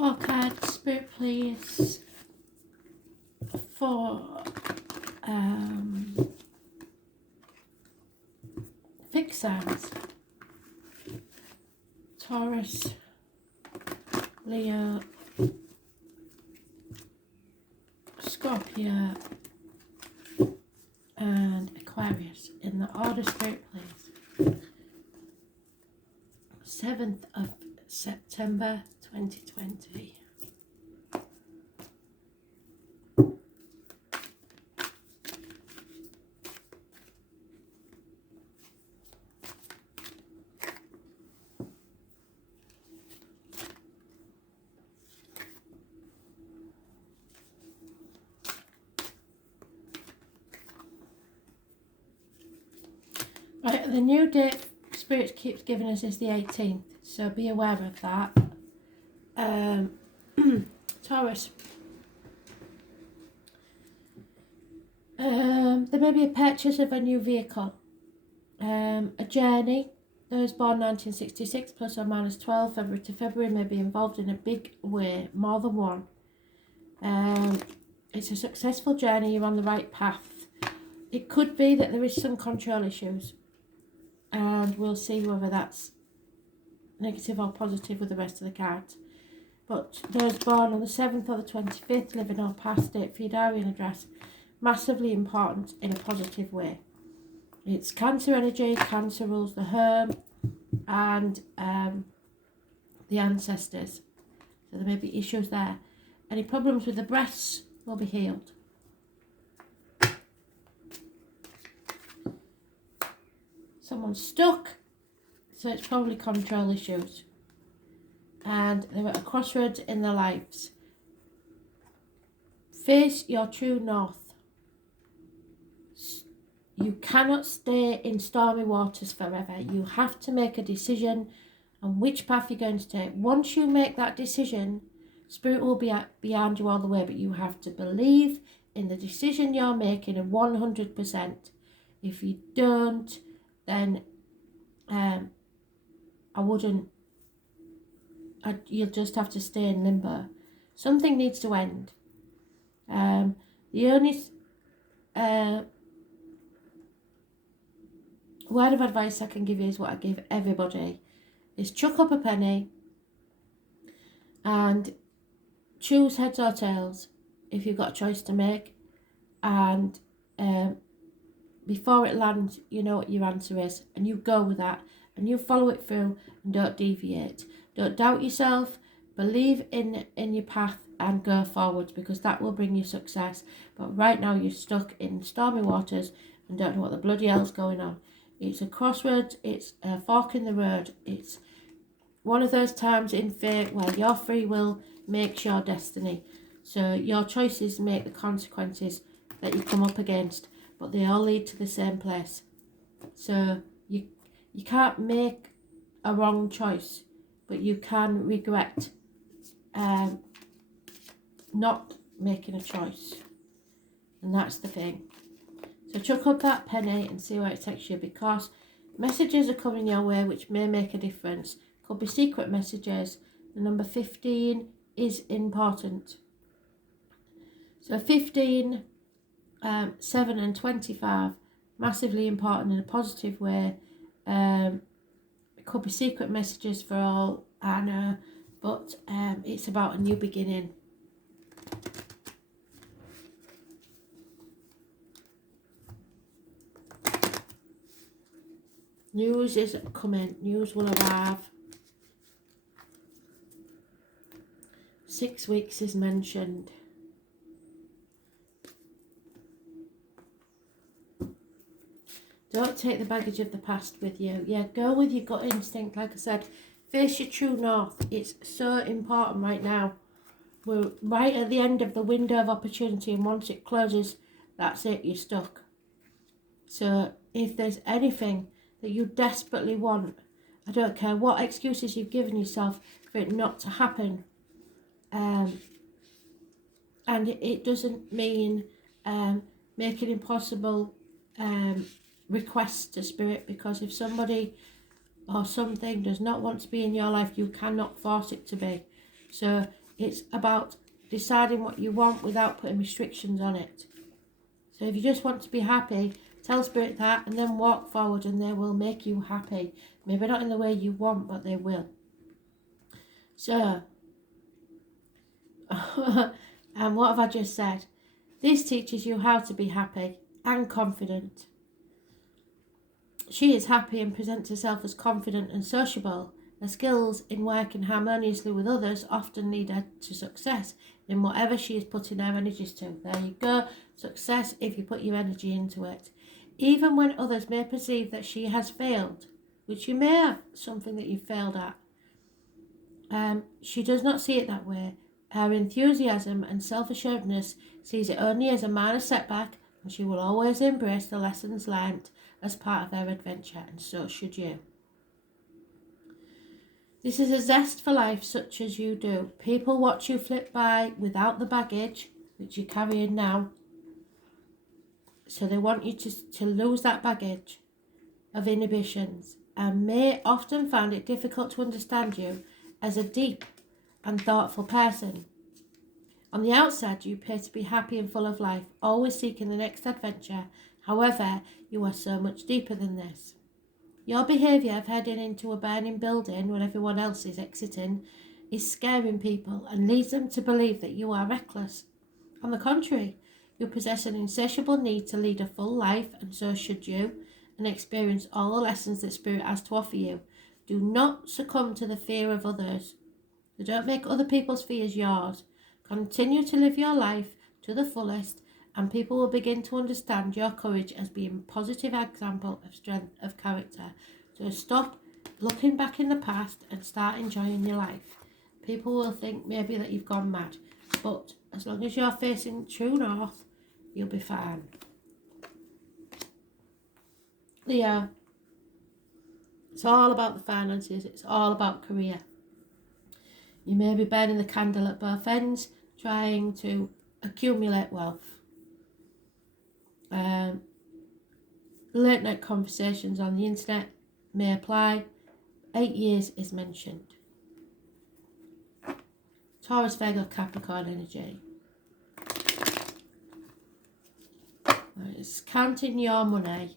4 cards, Spirit, please, for fixed signs. Taurus, Leo, Scorpio, and Aquarius. In the order, Spirit, please. 7th of September 2020. Right, the new date Spirit keeps giving us is the 18th, so be aware of that. Taurus. There may be a purchase of a new vehicle, a journey. Those born 1966 plus or minus 12 February to February may be involved in a big way, more than one. It's a successful journey, you're on the right path. It could be that there is some control issues, and we'll see whether that's negative or positive with the rest of the cards. But those born on the 7th or the 25th, living or past it for your diary and address, massively important in a positive way. It's Cancer energy. Cancer rules the home and the ancestors. So there may be issues there. Any problems with the breasts will be healed. Someone's stuck, so it's probably control issues. And they're at a crossroads in their lives. Face your true north. You cannot stay in stormy waters forever. You have to make a decision on which path you're going to take. Once you make that decision, Spirit will be behind you all the way, but you have to believe in the decision you're making 100%. If you don't, then you'll just have to stay in limbo. Something needs to end. The only word of advice I can give you is what I give everybody, is chuck up a penny and choose heads or tails if you've got a choice to make, and before it lands, you know what your answer is, and you go with that, and you follow it through, and don't deviate. Don't doubt yourself, believe in your path, and go forward, because that will bring you success. But right now you're stuck in stormy waters and don't know what the bloody hell's going on. It's a crossroads, it's a fork in the road, it's one of those times in fate where your free will makes your destiny. So your choices make the consequences that you come up against, but they all lead to the same place. So you can't make a wrong choice, but you can regret not making a choice. And that's the thing. So chuck up that penny and see where it takes you, because messages are coming your way which may make a difference. Could be secret messages. The number 15 is important. So 15, 7 and 25, massively important in a positive way. It could be secret messages for all I know, but it's about a new beginning. News is coming. News will arrive. 6 weeks is mentioned. Don't take the baggage of the past with you. Yeah, go with your gut instinct. Like I said, face your true north. It's so important right now. We're right at the end of the window of opportunity, and once it closes, that's it, you're stuck. So if there's anything that you desperately want, I don't care what excuses you've given yourself for it not to happen, and it doesn't mean making impossible requests to Spirit, because if somebody or something does not want to be in your life, you cannot force it to be. So It's about deciding what you want without putting restrictions on it. So if you just want to be happy, tell Spirit that and then walk forward and they will make you happy. Maybe not in the way you want, but they will. So, and what have I just said? This teaches you how to be happy and confident. She is happy and presents herself as confident and sociable. Her skills in working harmoniously with others often lead her to success in whatever she is putting her energies to. There you go. Success if you put your energy into it. Even when others may perceive that she has failed, which you may have something that you failed at, she does not see it that way. Her enthusiasm and self-assuredness sees it only as a minor setback, and she will always embrace the lessons learnt as part of her adventure, and so should you. This is a zest for life such as you do. People watch you flip by without the baggage which you're carrying now. So they want you to lose that baggage of inhibitions, and may often find it difficult to understand you as a deep and thoughtful person. On the outside, you appear to be happy and full of life, always seeking the next adventure. However, you are so much deeper than this. Your behaviour of heading into a burning building when everyone else is exiting is scaring people and leads them to believe that you are reckless. On the contrary, you possess an insatiable need to lead a full life, and so should you, and experience all the lessons that Spirit has to offer you. Do not succumb to the fear of others. So don't make other people's fears yours. Continue to live your life to the fullest, and people will begin to understand your courage as being a positive example of strength of character. So stop looking back in the past and start enjoying your life. People will think maybe that you've gone mad, but as long as you're facing true north, you'll be fine. Leo, it's all about the finances, it's all about career. You may be burning the candle at both ends, trying to accumulate wealth. Late night conversations on the internet may apply. 8 years is mentioned. Taurus, Virgo, Capricorn energy. It's counting your money.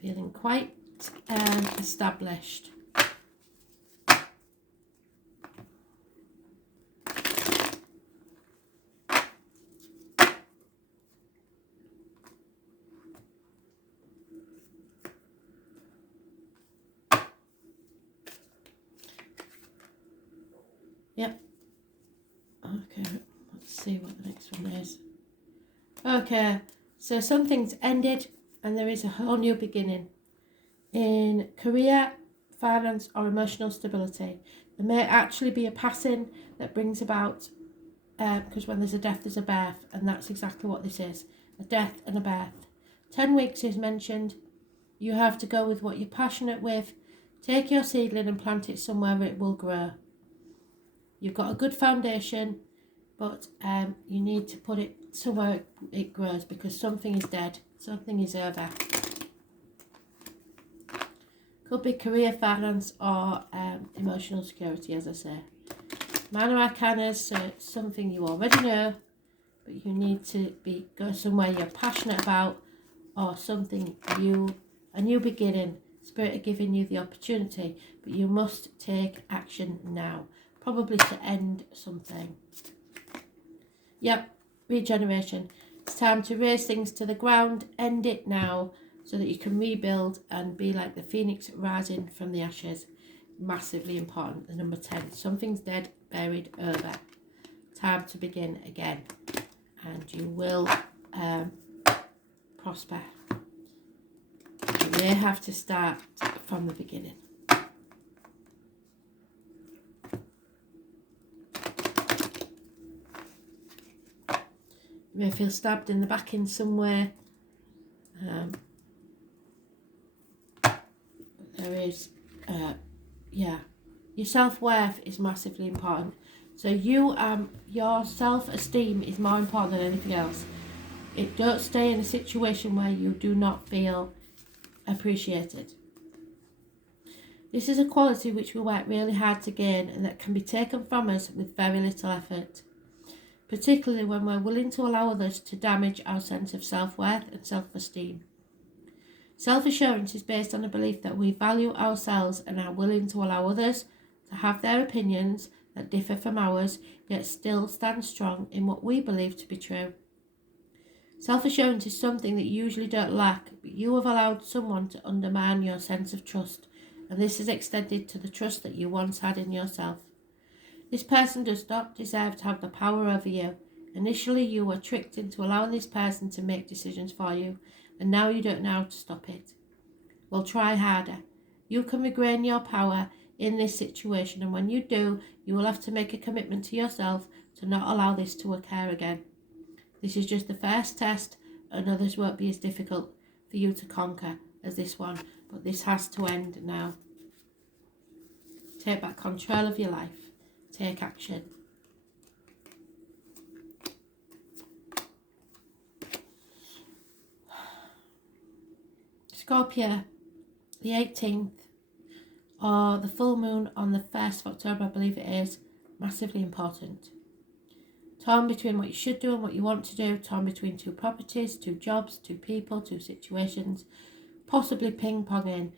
Feeling quite established. Yep. Okay, let's see what the next one is. Okay, so something's ended and there is a whole new beginning. In career, finance or emotional stability, there may actually be a passing that brings about, because when there's a death there's a birth, and that's exactly what this is, a death and a birth. 10 weeks is mentioned. You have to go with what you're passionate with. Take your seedling and plant it somewhere where it will grow. You've got a good foundation, but you need to put it somewhere it grows, because something is dead, something is over. Could be career, finance, or emotional security, as I say. Minor arcana, so it's something you already know, but you need to go somewhere you're passionate about, or something new, a new beginning. Spirit are giving you the opportunity, but you must take action now. Probably to end something. Yep, regeneration. It's time to raise things to the ground, end it now, so that you can rebuild and be like the phoenix rising from the ashes. Massively important. The number 10. Something's dead, buried, over. Time to begin again. And you will prosper. You may have to start from the beginning. You may feel stabbed in the back in somewhere. There is, your self-worth is massively important. So your self-esteem is more important than anything else. Don't stay in a situation where you do not feel appreciated. This is a quality which we work really hard to gain and that can be taken from us with very little effort, particularly when we're willing to allow others to damage our sense of self-worth and self-esteem. Self-assurance is based on a belief that we value ourselves and are willing to allow others to have their opinions that differ from ours, yet still stand strong in what we believe to be true. Self-assurance is something that you usually don't lack, but you have allowed someone to undermine your sense of trust, and this is extended to the trust that you once had in yourself. This person does not deserve to have the power over you. Initially, you were tricked into allowing this person to make decisions for you, and now you don't know how to stop it. Well, try harder. You can regain your power in this situation, and when you do, you will have to make a commitment to yourself to not allow this to occur again. This is just the first test, and others won't be as difficult for you to conquer as this one, but this has to end now. Take back control of your life. Take action. Scorpio, the 18th, or the full moon on the 1st of October, I believe it is, massively important. Torn between what you should do and what you want to do, torn between two properties, two jobs, two people, two situations, possibly ping-ponging,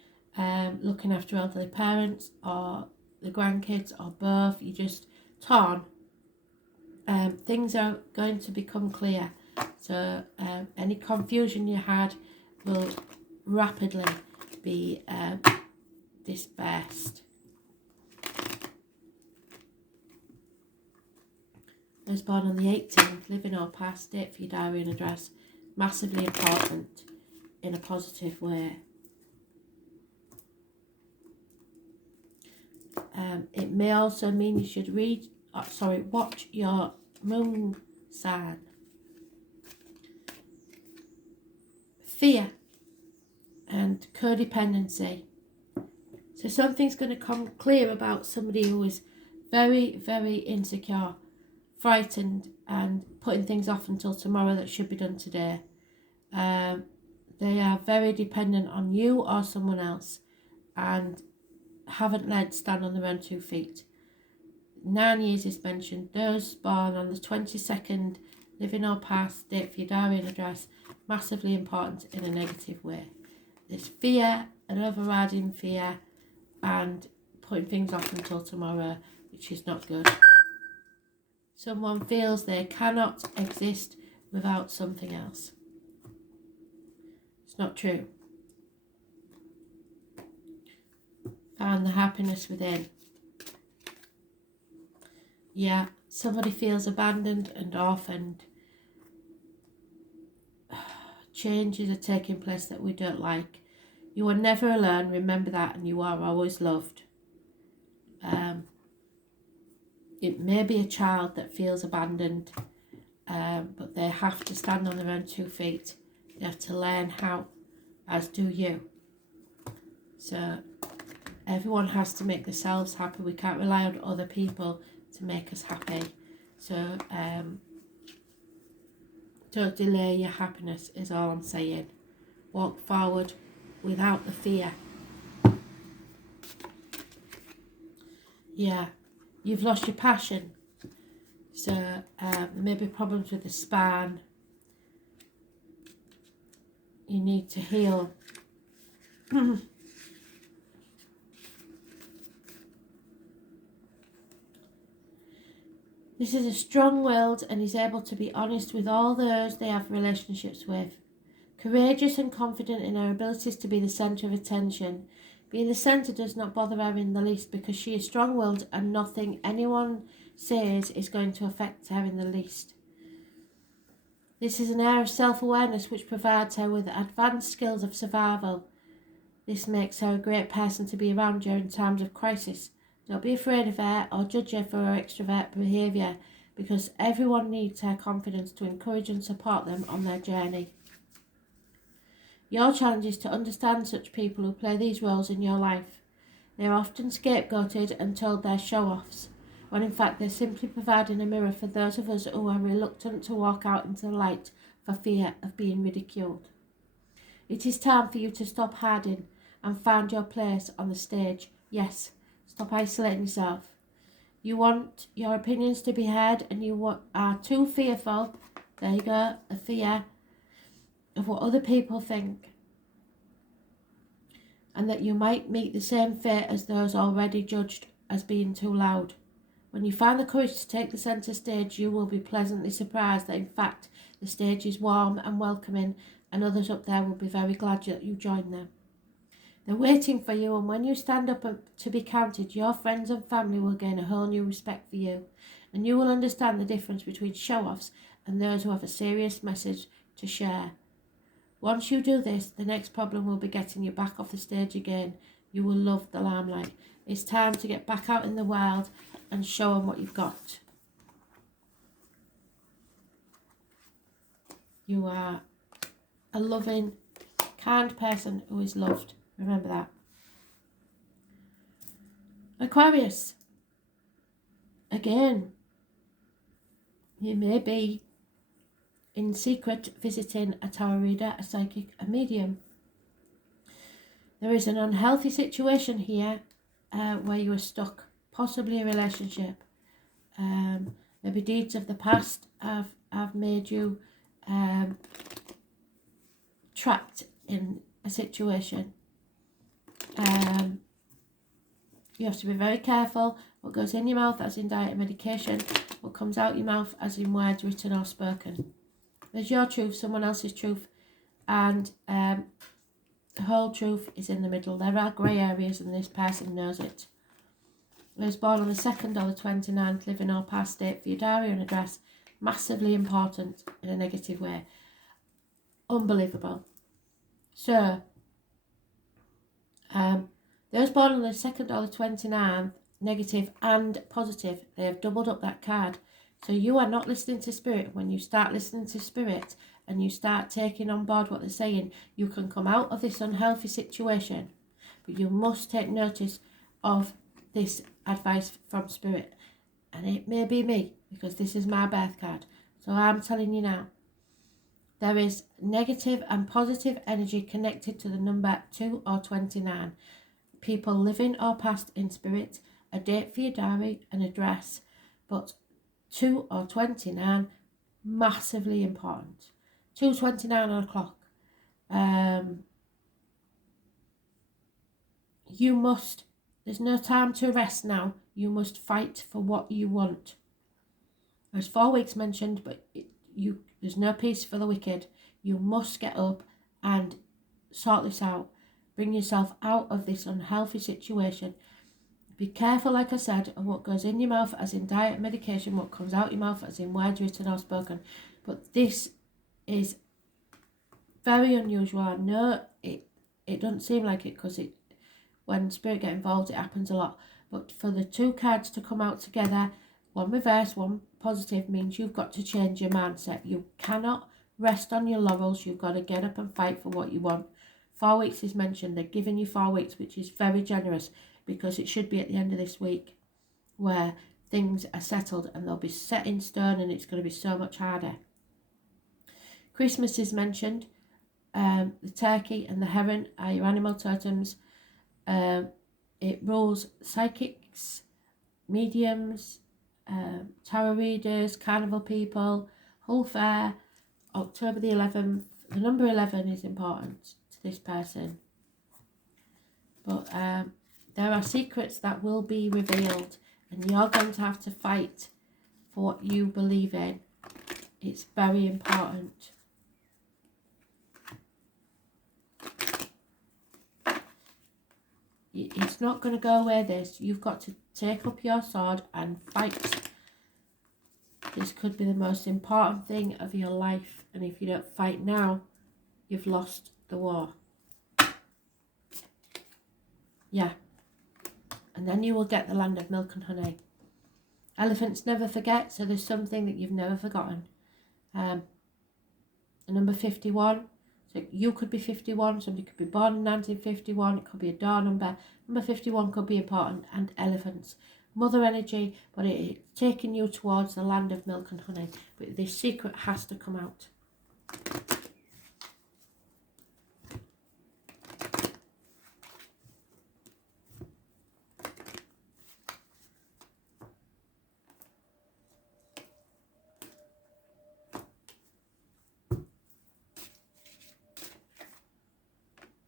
looking after elderly parents or the grandkids or both. You're just torn. Things are going to become clear. So any confusion you had will rapidly be dispersed. I was born on the 18th, living or past, date for your diary and address. Massively important in a positive way. It may also mean you should watch your moon sign. Fear and codependency. So something's going to come clear about somebody who is very, very insecure, frightened, and putting things off until tomorrow that should be done today. They are very dependent on you or someone else and haven't learned to stand on their own 2 feet. 9 years is mentioned. Those born on the 22nd, living or past, date for your diary and address, massively important in a negative way. There's fear, an overriding fear, and putting things off until tomorrow, which is not good. Someone feels they cannot exist without something else. It's not true. Find the happiness within. Yeah, somebody feels abandoned and orphaned. Changes are taking place that we don't like. You are never alone, remember that, and you are always loved. It may be a child that feels abandoned, but they have to stand on their own 2 feet. They have to learn how, as do you. So everyone has to make themselves happy. We can't rely on other people to make us happy. So don't delay your happiness is all I'm saying. Walk forward without the fear. Yeah, you've lost your passion. So there may be problems with the spine. You need to heal. This is a strong-willed and is able to be honest with all those they have relationships with. Courageous and confident in her abilities to be the centre of attention. Being the centre does not bother her in the least because she is strong-willed and nothing anyone says is going to affect her in the least. This is an air of self-awareness which provides her with advanced skills of survival. This makes her a great person to be around during times of crisis. Don't be afraid of her or judge her for her extrovert behaviour because everyone needs her confidence to encourage and support them on their journey. Your challenge is to understand such people who play these roles in your life. They are often scapegoated and told they're show-offs, when in fact they're simply providing a mirror for those of us who are reluctant to walk out into the light for fear of being ridiculed. It is time for you to stop hiding and find your place on the stage. Yes, stop isolating yourself. You want your opinions to be heard, and you are too fearful. There you go, a fear of what other people think. And that you might meet the same fate as those already judged as being too loud. When you find the courage to take the centre stage, you will be pleasantly surprised that in fact the stage is warm and welcoming, and others up there will be very glad that you joined them. They're waiting for you, and when you stand up to be counted, your friends and family will gain a whole new respect for you, and you will understand the difference between show-offs and those who have a serious message to share. Once you do this, the next problem will be getting you back off the stage again. You will love the limelight. It's time to get back out in the wild and show them what you've got. You are a loving, kind person who is loved. Remember that. Aquarius. Again, you may be in secret visiting a tarot reader, a psychic, a medium. There is an unhealthy situation here where you are stuck, possibly a relationship. Maybe deeds of the past have made you trapped in a situation. You have to be very careful what goes in your mouth, as in diet and medication, what comes out your mouth, as in words written or spoken. There's your truth, someone else's truth, and the whole truth is in the middle. There are grey areas, and this person knows it. Those born on the 2nd or the 29th, living or past date for your diary and address, massively important in a negative way. Unbelievable. So, those born on the 2nd or the 29th, negative and positive, they have doubled up that card. So you are not listening to spirit. When you start listening to spirit and you start taking on board what they're saying, you can come out of this unhealthy situation. But you must take notice of this advice from spirit. And it may be me, because this is my birth card. So I'm telling you now, there is negative and positive energy connected to the number 2 or 29. People living or past in spirit, a date for your diary, an address, but 2 or 29, massively important. 2:29 on a clock. You must, there's no time to rest now. You must fight for what you want. There's 4 weeks mentioned, but there's no peace for the wicked. You must get up and sort this out. Bring yourself out of this unhealthy situation. Be careful, like I said, of what goes in your mouth, as in diet and medication, what comes out your mouth, as in words written or spoken. But this is very unusual. I know it doesn't seem like it, because when spirit get involved, it happens a lot. But for the 2 cards to come out together, one reverse, one positive, means you've got to change your mindset. You cannot rest on your laurels. You've got to get up and fight for what you want. 4 weeks is mentioned. They're giving you 4 weeks, which is very generous, because it should be at the end of this week where things are settled and they'll be set in stone, and it's going to be so much harder. Christmas is mentioned. The turkey and the heron are your animal totems. It rules psychics, mediums, tarot readers, carnival people, whole fair, October the 11th. The number 11 is important to this person. But there are secrets that will be revealed, and you're going to have to fight for what you believe in. It's very important. It's not going to go away, this. You've got to take up your sword and fight. This could be the most important thing of your life, and if you don't fight now, you've lost the war. Yeah. And then you will get the land of milk and honey. Elephants never forget, so there's something that you've never forgotten. The number 51. So you could be 51, somebody could be born in 1951, it could be a door number. Number 51 could be important, and elephants. Mother energy, but it's taking you towards the land of milk and honey. But this secret has to come out.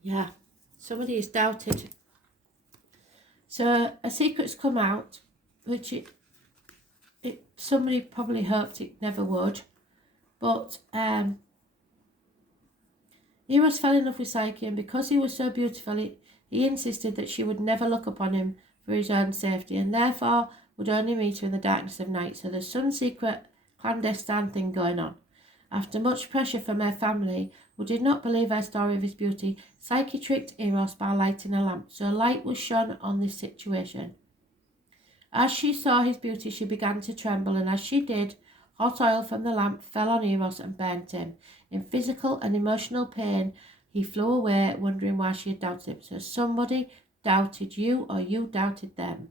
Yeah, somebody is doubted. So a secret's come out, which somebody probably hoped it never would. But Eros fell in love with Psyche, and because he was so beautiful, he insisted that she would never look upon him for his own safety, and therefore would only meet her in the darkness of night. So there's some secret clandestine thing going on. After much pressure from her family, who did not believe her story of his beauty, Psyche tricked Eros by lighting a lamp. So light was shone on this situation. As she saw his beauty, she began to tremble, and as she did, hot oil from the lamp fell on Eros and burnt him. In physical and emotional pain, he flew away, wondering why she had doubted him. So somebody doubted you, or you doubted them.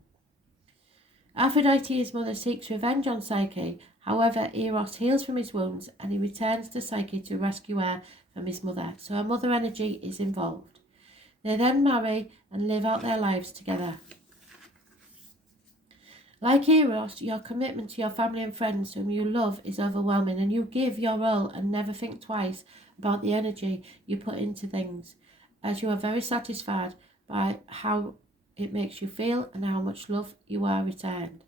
Aphrodite, his mother, seeks revenge on Psyche. However, Eros heals from his wounds, and he returns to Psyche to rescue her from his mother. So her mother energy is involved. They then marry and live out their lives together. Like Eros, your commitment to your family and friends whom you love is overwhelming, and you give your all and never think twice about the energy you put into things, as you are very satisfied by how it makes you feel and how much love you are returned.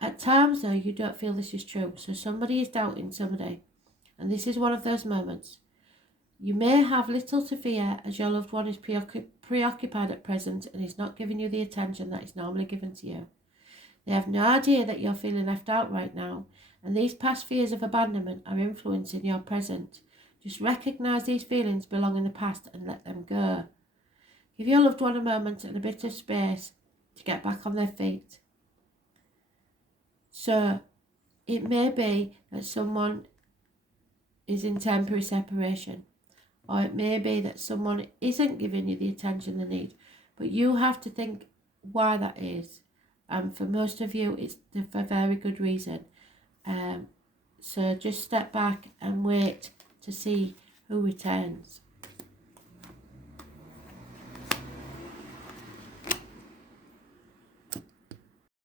At times, though, you don't feel this is true, so somebody is doubting somebody, and this is one of those moments. You may have little to fear, as your loved one is preoccupied at present and is not giving you the attention that is normally given to you. They have no idea that you're feeling left out right now, and these past fears of abandonment are influencing your present. Just recognise these feelings belong in the past and let them go. Give your loved one a moment and a bit of space to get back on their feet. So, it may be that someone is in temporary separation, or it may be that someone isn't giving you the attention they need, but you have to think why that is. And for most of you, it's for very good reason. So just step back and wait to see who returns.